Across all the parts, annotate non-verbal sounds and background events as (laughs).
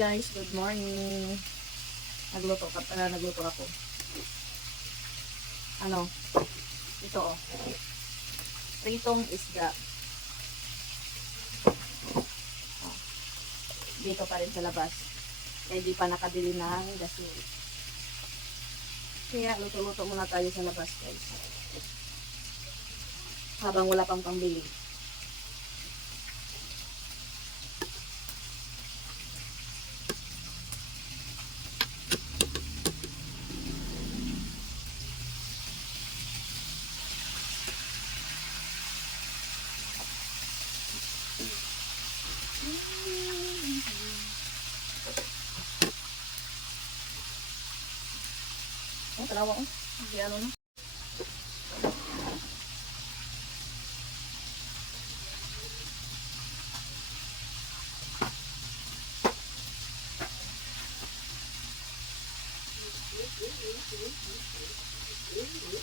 guys, good morning. Nagluto ka uh, nagluto ako. Ano? Ito oh. Pritong isda. Dito pa rin sa labas. Kaya di pa nakabili ng gasol. Kaya luto-luto muna tayo sa labas guys. Habang wala pang pambili. Oh, talawa ko. Hindi ano na.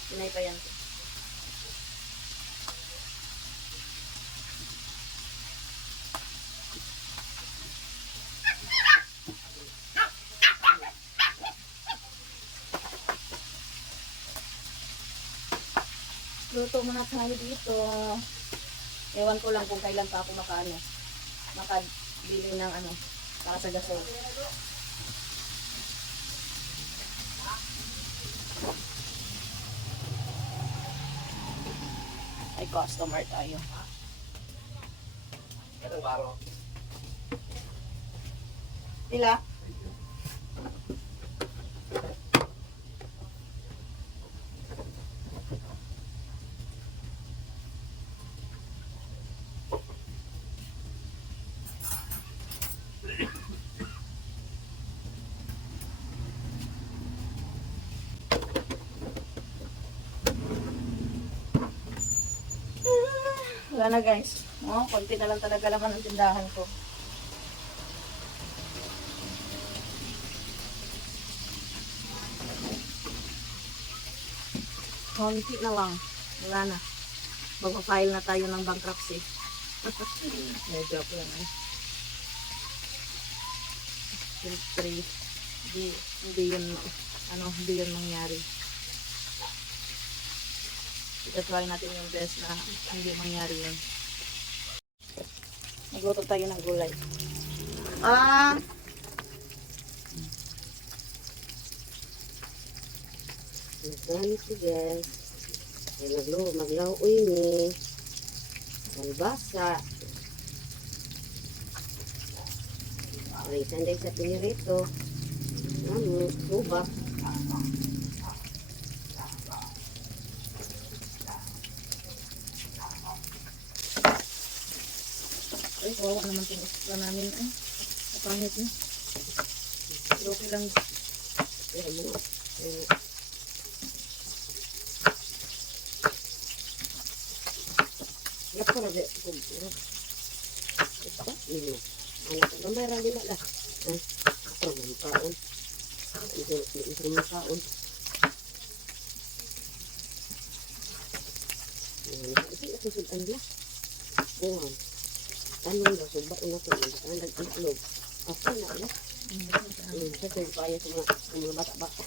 Pinay pa. Luto muna tayo dito. Ewan ko lang kung kailan pa ako makaano. Makabili ng ano, para sa gasol. Ay, customer tayo. Ila? Wala na guys. Oh, konti na lang talaga laman ang tindahan ko. Konti na lang. Wala na. Magpa-file na tayo ng bankruptcy. (laughs) May joke lang eh. Siyempre, hindi, hindi yun, ano, hindi yun mangyari. Itatry natin yung best na hindi mangyari yun. Nagluto tayo ng gulay. Ah! Nagdami si Jess. Ay maglo, maglaw uy ni. Kalbasa. Ay, sanday sa pinirito. Ano, subak. Kawawa naman itong isla namin. Ay, kapangit na. Pero okay lang. Kaya mo, eh, Yak ko na di, kung puro. Ito, nilo. Anak ko, gamay lang nila lah. Ay, ako ng taon. Ito, ito ng taon. Ito, ito, ito, ang lah. Kuhan. Tanong na, suba na ko, ang nag-itlog. Ako na. Hmm, kasi kaya sa mga, sa mga bata-bata.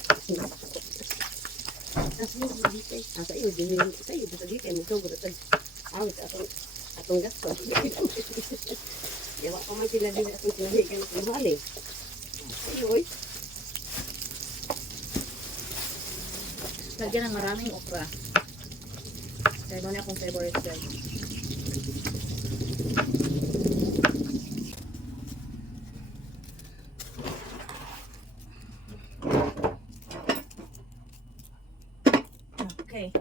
Tapos mo, hindi kay, ah, sa iyo, hindi sa iyo, sa iyo, mo sugod at awit atong atong gasto. (laughs) Yawa pa man sila din atong sinahigan ng mahali. Ay, oy. Lagyan ng maraming okra. Kaya mo na akong favorite guys. Okay.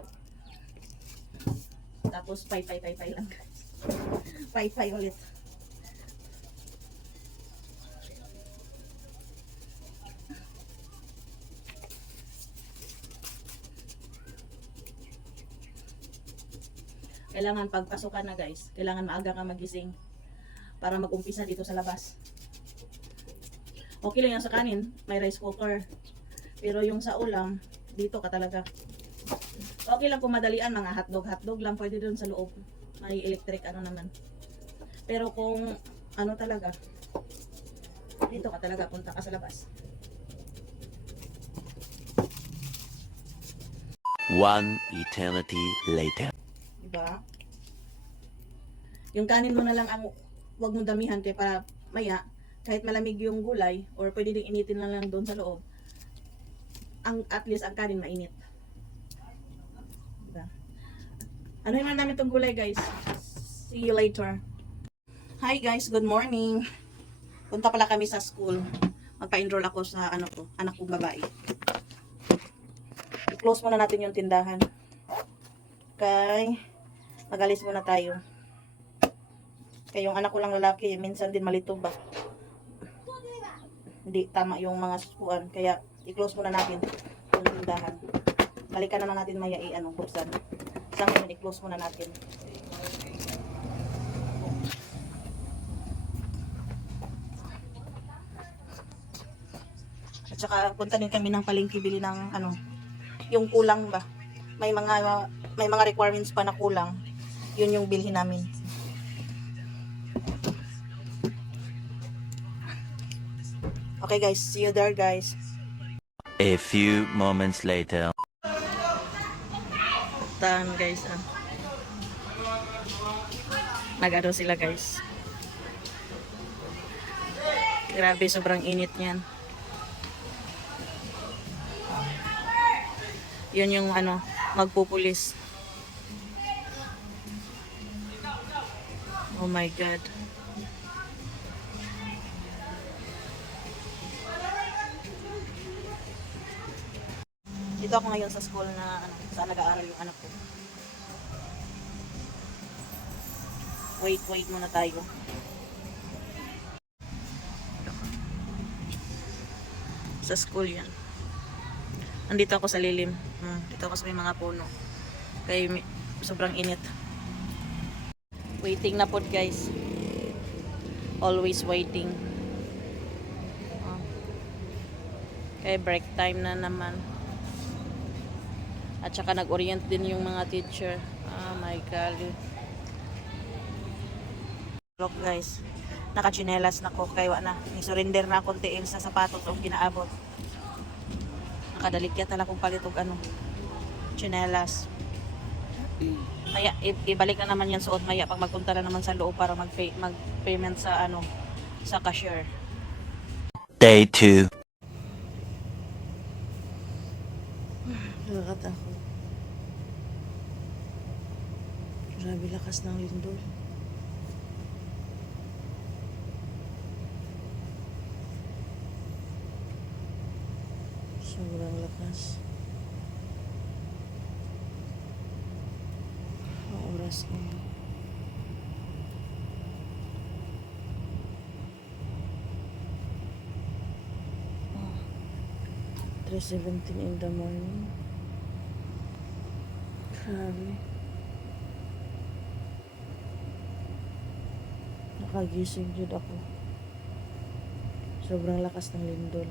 Tapos pay pay pay pay lang. (laughs) Pay pay ulit. Kailangan pagpasukan na guys. Kailangan maaga ka magising para mag-umpisa dito sa labas. Okay lang yan sa kanin, may rice cooker. Pero yung sa ulam, dito ka talaga. Okay lang kung madalian, mga hotdog, hotdog lang pwede dun sa loob. May electric ano naman. Pero kung ano talaga, Dito ka talaga, punta ka sa labas. One eternity later. Diba? Yung kanin mo na lang ang wag mong damihan kaya para maya kahit malamig yung gulay or pwede din initin na lang doon sa loob. Ang at least ang kanin mainit. Diba? Ano naman namin tong gulay guys? See you later. Hi guys, good morning. Punta pala kami sa school. Magpa-enroll ako sa ano ko, anak kong babae. I-close muna natin yung tindahan. Kay magalis muna tayo. Kaya yung anak ko lang lalaki, minsan din malito ba? Hindi tama yung mga sukuan. Kaya i-close muna natin yung tindahan. Balikan naman natin maya i-ano, buksan. Sa ngayon, i-close muna natin. At saka punta din kami ng palengke bili ng ano, yung kulang ba? May mga may mga requirements pa na kulang. Yun yung bilhin namin. Okay guys, see you there guys. A few moments later. Tahan guys ah. Nag-ano sila guys. Grabe, sobrang init niyan. Yun yung ano, magpupulis. Oh my God. Dito ako ngayon sa school na ano, saan nag-aaral yung anak ko. Wait, wait muna tayo. Sa school yan. Nandito ako sa lilim. Hmm, dito ako sa may mga puno. Kaya sobrang init. Waiting na po guys. Always waiting. Oh. Kaya break time na naman. At saka nag-orient din yung mga teacher. Oh my God. Look guys, nakachinelas na ko kaya na. Ni-surrender na akong tiil sa sapatos o ginaabot. Nakadalikya tala kong palitog ano. Chinelas. Maya, i- ibalik na naman yan suot maya pag magpunta na naman sa loob para mag-pay, mag-payment sa ano, sa cashier. Day 2. Nakakatakot. Grabe lakas ng lindol. Sobrang lakas. Ang oras na yun. Ah, 3.17 in the morning. Grabe. Nakagising jud ako. Sobrang lakas ng lindol.